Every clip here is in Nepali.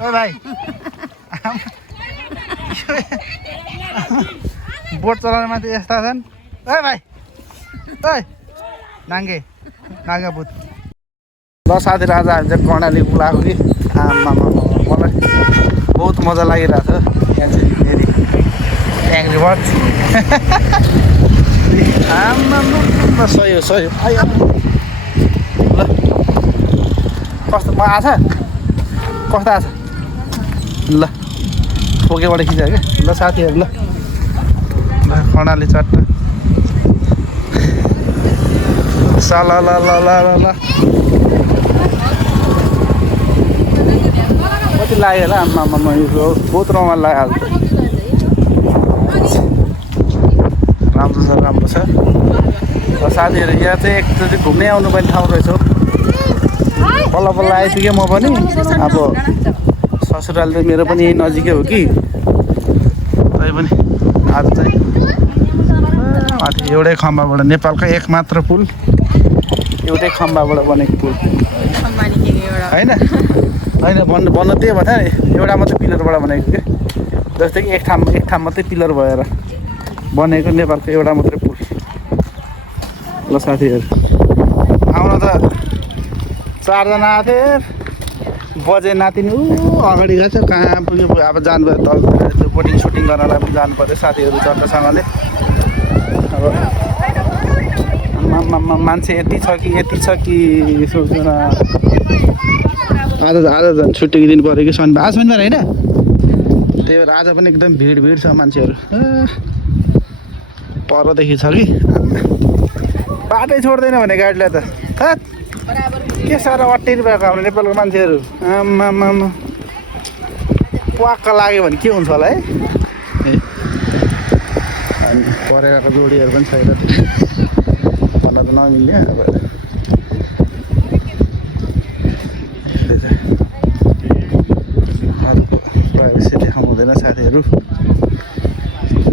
ओ भाइ बोट चलाउने माथि यस्ता छन् ओ भाइ ओइ नाङ्गे नाङ्गा भूत ल साथीहरू आज हामी चाहिँ कर्णाली बुलाएको कि आमामा मलाई बहुत मजा लागिरहेको छ यहाँ चाहिँ फेरि एङ्ग्री बर्ड आमामा सही हो आयो ल कस्तो म आछ कस्तो आछ ल पोकेबाट खिच्यो क्या ल साथीहरू ल कर्णाली चट्टा ल ल ल ल ल कति लाग्यो होला आम्मामा यो बहुत रमाइलो लाग्यो राम्रो छ र साथीहरू यहाँ चाहिँ एकचोटि घुम्नै आउनुपर्ने ठाउँ रहेछ बल्ल आइपुगेँ म पनि अब ससुराल चाहिँ मेरो पनि यही नजिकै हो कि तै पनि आज चाहिँ एउटै खम्बाबाट नेपालकै एकमात्र पुल एउटै खम्बाबाट बनेको पुल होइन बन्न त्यही भयो एउटा मात्रै पिलरबाट बनेको क्या जस्तै कि एक ठाउँ मात्रै पिलर भएर बनेको नेपालको एउटा मात्रै पुल ल साथीहरू आउन त 4 जना आएको थिए बजे नातिनी अगाडि गएको छ कहाँ पुग्यो अब जानुभयो तल त्यो बोटिङ सुटिङ गर्नलाई पनि जानु पर्यो साथीहरू चट्टासँगले अब मान्छे यति छ कि सोच्नु न आज झन् छुट्टीको दिन पऱ्यो कि शनिबार होइन त्यही भएर आज पनि एकदम भिड छ मान्छेहरू परदेखि छ कि बाटै छोड्दैन भने गाडीलाई त के साह्रो अट्टिनु भएको हाम्रो नेपालको मान्छेहरू आमामा प्वाक्क लाग्यो भने के हुन्छ होला है अनि परेको जोडीहरू पनि छैन भन्न त नमिल्ने अब प्राइभेसी देखाउनु हुँदैन साथीहरू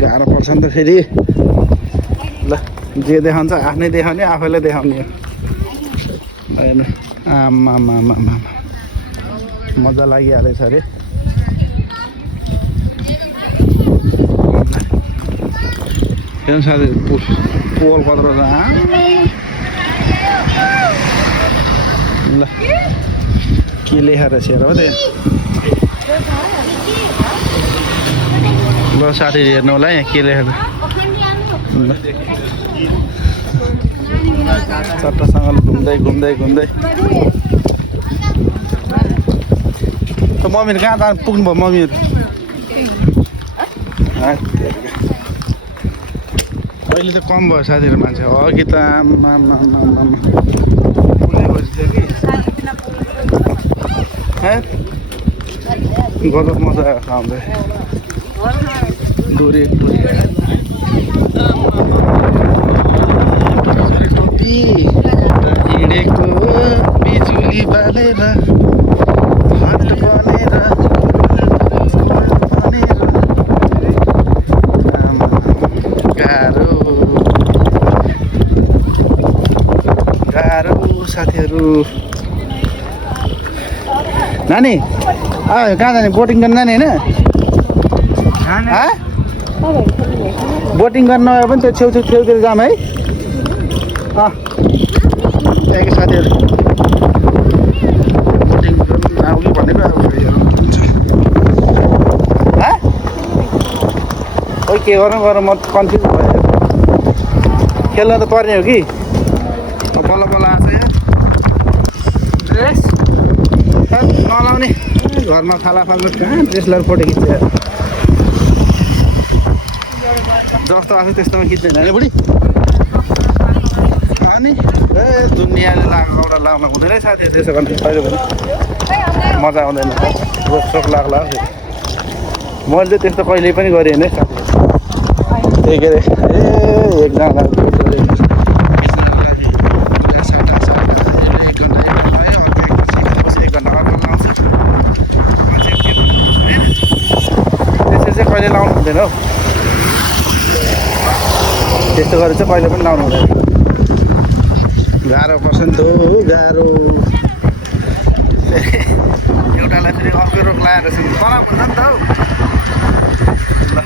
गाह्रो पर्छ नि त फेरि ल जे देखाउँछ आफ्नै देखाउने आफैलाई देखाउने होइन आमामा मजा लागिहालेछ अरे हेर्नु साथीहरू पोल कत्रो छ ल के लेखेर हेर हो त्यहाँ ल साथीहरू हेर्नु होला यहाँ के लेखेर ल चट्टासँगले घुम्दै त मम्मीहरू कहाँ जानु पुग्नुभयो मम्मीहरू अहिले त कम भयो साथीहरू मान्छे अघि त आमामा कि गजब मजा आउँदै डोरी हिँडेको बिजुली बालेर हात बनेर गाह्रो साथीहरू नानी कहाँ जाने बोटिङ गर्न जाने होइन बोटिङ गर्न नआयो भने त्यो छेउतिर जाम है त्यहाँको साथीहरू बोटिङ आऊ कि भनेको अब खोइ के गरौँ म कन्फ्युज भयो खेल्न त पर्ने हो कि बल्ल आएको छ यहाँ ड्रेस नलाउने घरमा खाला फाल्नु कहाँ ड्रेस लगाएर फोटो खिच्छ जस्तो आएको त्यस्तोमा खिच्दैन होइन बुढी अनि दुनियाँले एउटा लाउन हुँदैन है साथीहरू त्यसो भने कहिले पनि मजा आउँदैन रोकसोक लाग्ला फेरि मैले चाहिँ त्यस्तो कहिले पनि गरेँ होइन है साथीहरू त्यही के अरे एकजना कहिले लाउनु हुँदैन हौ त्यस्तो गरेर चाहिँ कहिले पनि लाउनु हुँदैन गाह्रो पर्छ नि त गाह्रो एउटालाई फेरि अर्को रोग लगाएर तल भन्छ नि त हौ ल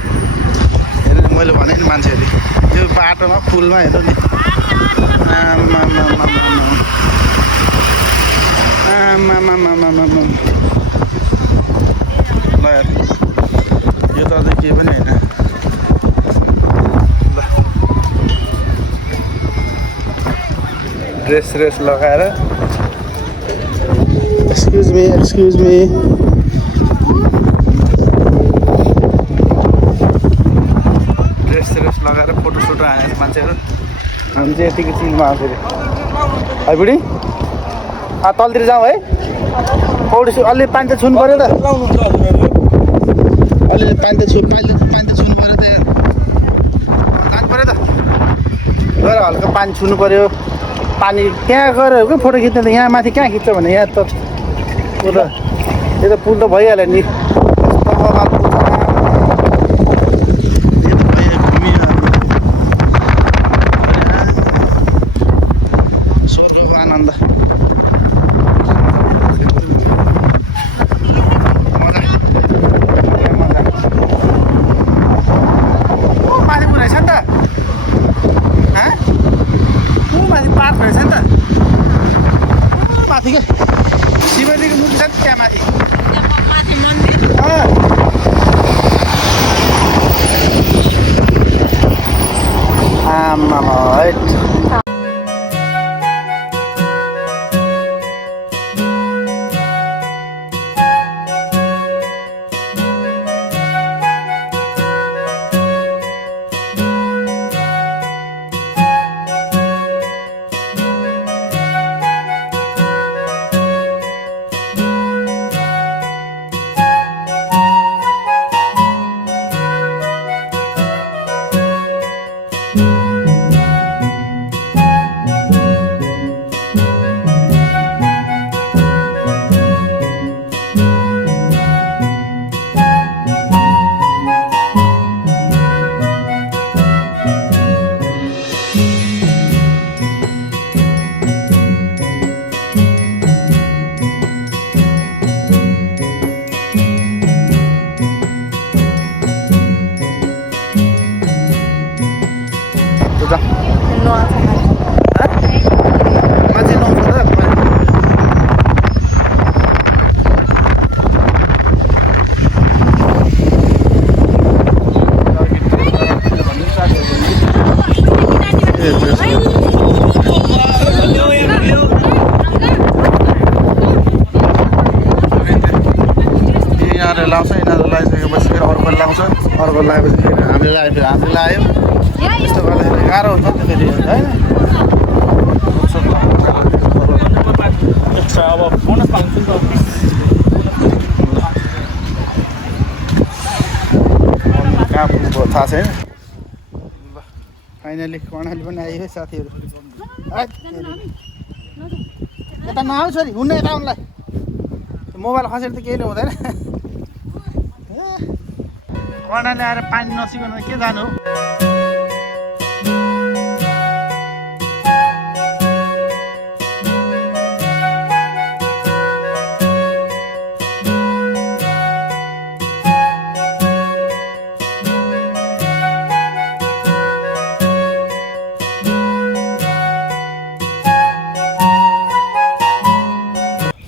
हेर्नु मैले भने नि मान्छेहरूले त्यो बाटोमा पुलमा हेर्नु नि ल हेर यो त अझै केही पनि होइन ल ड्रेस लगाएर एक्सक्युज मी ड्रेस लगाएर फोटोसोटो हानेर मान्छेहरू हामी चाहिँ यतिको चिजमा आउँछ अरे है बुढी तलतिर जाउँ है पौडी अलि पानी त छुनु पऱ्यो त अलि पानी त छुनु पऱ्यो त जानु पऱ्यो त गएर हल्का पानी छुनु पऱ्यो पानी त्यहाँ गएर क्या फोटो खिच्ने त यहाँ माथि कहाँ खिच्छ भने यहाँ त उता यो त पुल त भइहाल्यो नि स्वर्गको आनन्द माथि रहेछ नि त माथि पार्क रहेछ नि त माथि क्या शिवजीको मूर्ति छ नि त्यहाँ माथि आमा है लाउँछ यिनीहरू लगाइसकेपछि फेरि अर्को लाउँछ अर्को लगाएपछि फेरि हामीले लगायो त्यस्तो गर्दाखेरि गाह्रो हुन्छ नि त फेरि होइन अब बोनस पाउँछु नि त कहाँ पुग्नुभयो थाहा छैन ल फाइनली कर्णाली पनि आयो है साथीहरू यता नआउ छोरी हुन्न यता उनलाई मोबाइल खसेर त केही नै हुँदैन कर्णाली आएर पानी नसिकन के जानु हो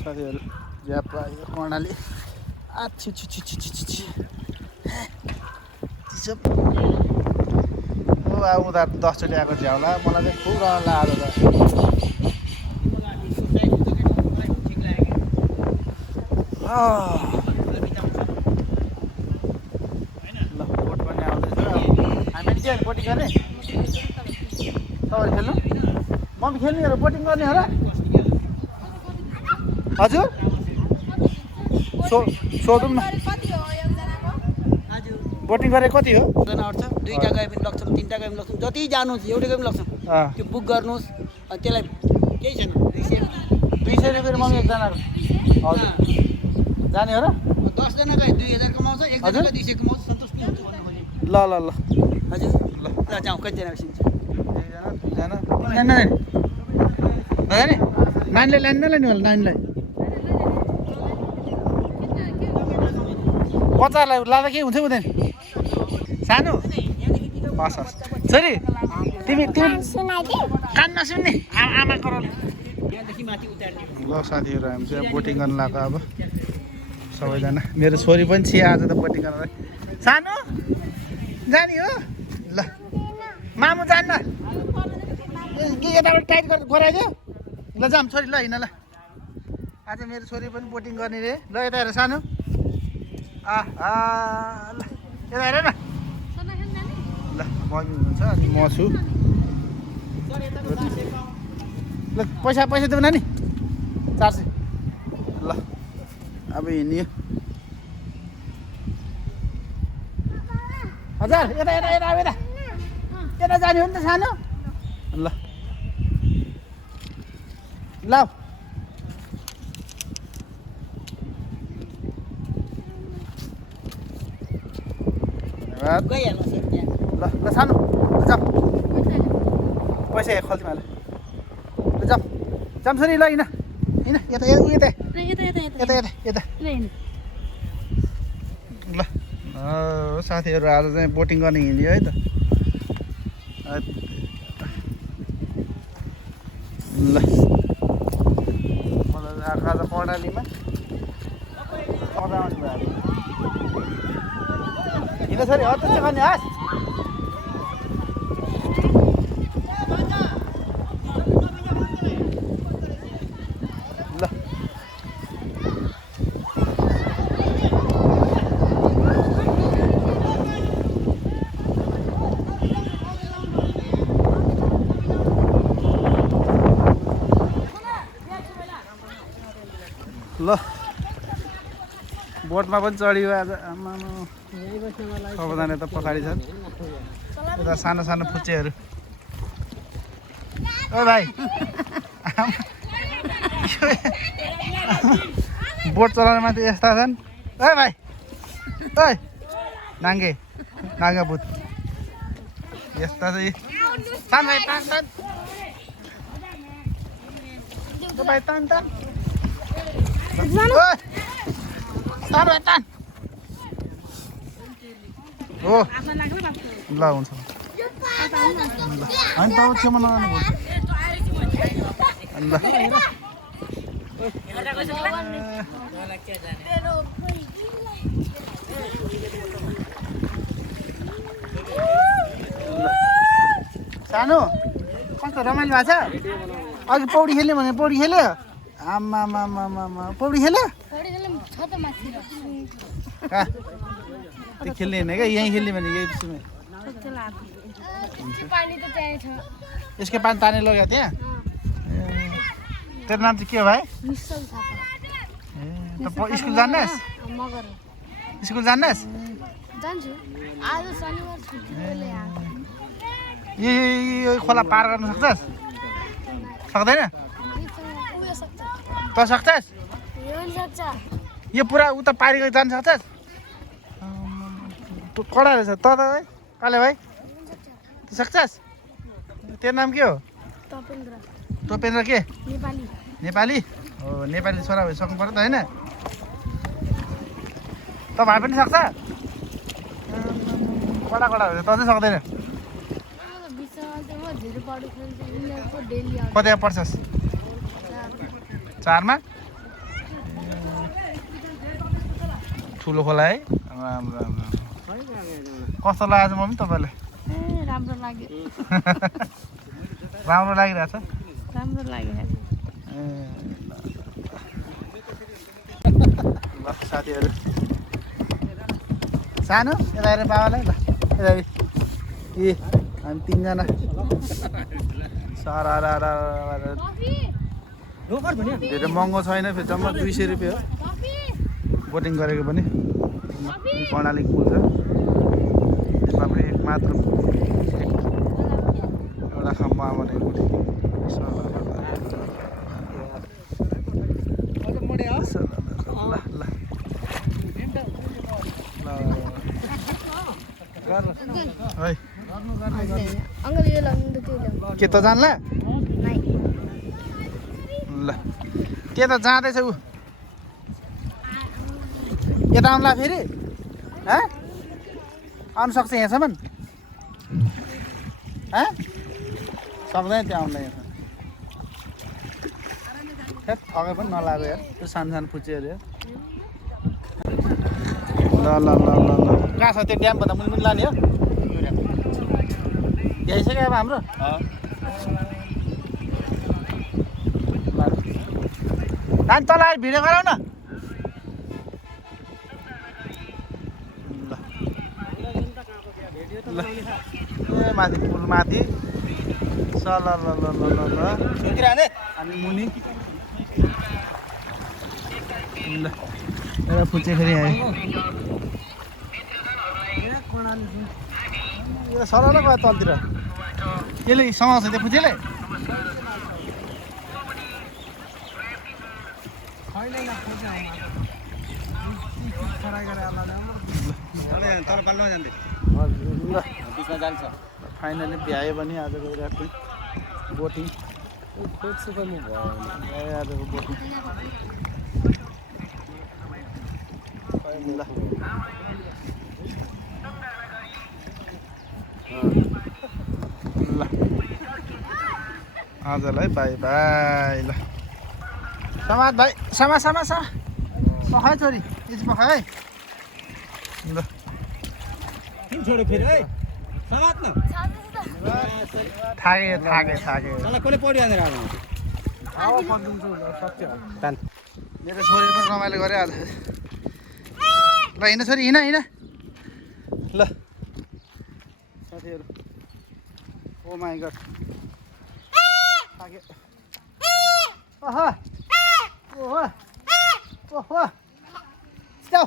साथीहरू ज्याप आयो कर्णाली आछि उता 10 चोटि आएको झ्याउला मलाई चाहिँ खुब रहर लाग्यो ल बोट पनि आउँदैछ हामी के बोटिङ गर्ने तपाईँहरू खेल्नु मम्मी खेल्ने हो र बोटिङ गर्ने हो र हजुर सोधौँ न बोटिङ गरे कति हो जना अट्छ दुईटा गए पनि लग्छौँ तीनटा गए पनि लग्छौँ जति जानुहुन्छ एउटै गए पनि लग्छौँ त्यो बुक गर्नुहोस् अनि त्यसलाई केही छैन 200 रुपियाँ मम्मी एकजनाको हजुर जाने हो र 10 जना गए 2000 कमाउँछ एकजना 200 कमाउँछ सन्तुष्टि हुन्छ भन्नु खोजेको ल ल ल हजुर ल जाउँ कतिजना बसिन्छ एकजना दुईजना नानीले लाने नलाने होला नानीलाई बच्चालाई लाँदा के हुन्थ्यो हुँदैन सानो हस् हस् छोरी तिमी कान नसुन्ने आमा कराउनु ल साथीहरू हामी चाहिँ बोटिङ गर्न लगाएको अब सबैजना मेरो छोरी पनि छिया आज त बोटिङ गर्न सानो जाने हो ल मामु जान्न के यताबाट टाइट गराइदियो ल जाऊँ छोरी ल हिँड ल आज मेरो छोरी पनि बोटिङ गर्ने रे ल यता हेर सानो ल यता हेर न ल मम्मी हुनुहुन्छ अनि म छु ल पैसा देऊ नानी 400 ल अब हिँड्यो हजार यता यता यता अब यता यता जाने हो नि त सानो ल ल ल ल सानो जाऊ पैसा खल्तीमा ल जाऊ जाऊँ छोरी ल हिँड हिँड यता यता यता यता यता ल साथीहरू आज चाहिँ बोटिङ गर्ने हिँड्यो है त ल मलाई आएको आज कर्णालीमा मजा आउने भयो हिँड छोरी हो त्यस्तो गर्ने हस् ल ल बोटमा पनि चढ्यो आज आमामा सबैजना त पछाडि छन् यता सानो सानो फुच्चेहरू ओ भाइ बोट चलाउने माथि यस्ता छन् ओ भाइ ओ नाङ्गे नाङ्गा भूत यस्ता चाहिँ तान भाइ तान तान भाइ तान तान तान भाइ तान हो ल हुन्छ होइन त छेउमा नजानु ल सानो कस्तो रमाइलो भएको छ अघि पौडी खेल्ने भने पौडी खेल्यो आमा पौडी खेल्यो कहाँ त्यो खेल्ने होइन क्या यहीँ खेल्ने भने यही पिछुमै यसको पानी ताने लग्यो त्यहाँ तेरो नाम चाहिँ के हो भाइ ए स्कुल जान्नस् स्कुल जान्नस् यो खोला पार गर्न सक्छस् सक्दैन त सक्छस् यो पुरा उता पारी जान सक्छस् कडा रहेछ त काले भाइ सक्छस् तेरो नाम के हो तोपेन्द्र के नेपाली हो नेपाली छोरा भइ सक्नु पर्यो त होइन त भाइ पनि सक्छ कडा हुन्छ त चाहिँ सक्दैन कतिमा पढ्छस् 4मा ठुलो खोला है राम्रो राम्रो कस्तो लाग्यो मम्मी तपाईँलाई राम्रो लाग्यो राम्रो लागिरहेछ राम्रो लाग्यो ल साथीहरू सानो यता हेरेर बाबालाई ल यता ए हामी 3जना सारा धेरै महँगो छैन फेरि जम्मा 200 रुपियाँ हो बोटिङ गरेको पनि कर्णाली पुल छ त्यसमा पनि मात्र एउटा खम्बा भनेको के त जान्ला ल के त जाँदैछ ऊ यता आउँला फेरि आउनु सक्छ यहाँसम्म सक्दैन त्यो आउनु यहाँ थकै पनि नलाग्यो यार त्यो सानो सानो पुच्चिहरू यार ल ल ल ल ल कहाँ छ त्यो ड्यामभन्दा मुनि मुनि लाने हो भ्याइसक्यो अब हाम्रो नानी तल आएर भिडियो गराउ न ल ए माथि पुल माथि ल ल ल ल ल ल अनि मुनि ल एउटा पुच्चे फेरि आयो यो सरल गयो तलतिर त्यसले समाउँछ त्यो पुच्चेले फाइनली भ्यायो भने आजको राफ्टिङ बोटिङ आजको बोटिङ ल ल आजलाई बाई बाई ल समाज भाइ समा पखायो छोरी यति पखायो है ल छोड्यो फेरि है समात न थाके कसले पढिहालेर मेरो छोरी पनि रमाइलो गरे आज ल हिँड छोरी हिँड ल साथीहरू ओ माई गड थाक्यो ओहो ओहो ओहो ल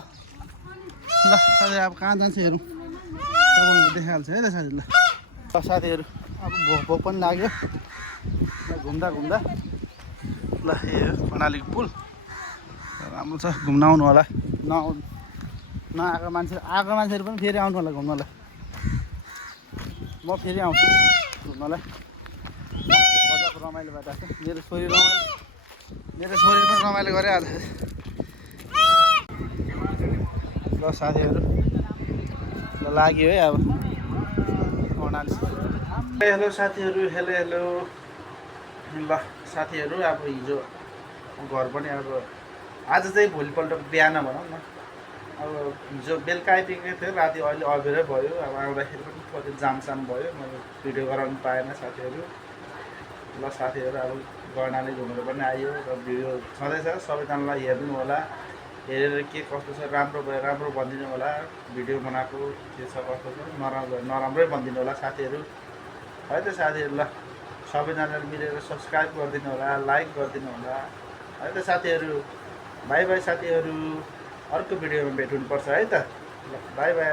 साथीहरू अब कहाँ जान्छ हेरौँ तपाईँको देखाइहाल्छ है त साथीहरू ल साथीहरू अब भोक पनि लाग्यो घुम्दा ल यो कर्णालीको पुल राम्रो छ घुम्न आउनु होला नआएको मान्छेहरू पनि फेरि आउनु होला घुम्नलाई म फेरि आउँछु घुम्नलाई मजाको रमाइलो भइरहेको छ मेरो छोरी पनि रमाइलो गरे आज ल साथीहरू ल लाग्यो है अब कर्णाली हेलो साथीहरू हेलो ल साथीहरू अब हिजो घर पनि अब आज चाहिँ भोलिपल्ट बिहान भनौँ न अब हिजो बेलुका आइपुगेको थियो राति अहिले अबेरै भयो अब आउँदाखेरि पनि कति जामसाम भयो मैले भिडियो गराउनु पाएन साथीहरू ल साथीहरू अब कर्णाली घुमेर पनि आयो र भिडियो छँदैछ सबैजनालाई हेर्नु होला हेरेर के कस्तो छ राम्रो भयो राम्रो भनिदिनु होला भिडियो बनाएको के छ कस्तो छ नराम्रै भनिदिनु होला साथीहरू है त साथीहरू ल सबैजनाले मिलेर सब्सक्राइब गरिदिनु होला लाइक गरिदिनु होला है त साथीहरू बाई बाई साथीहरू अर्को भिडियोमा भेट्नुपर्छ है त ल बाई बाई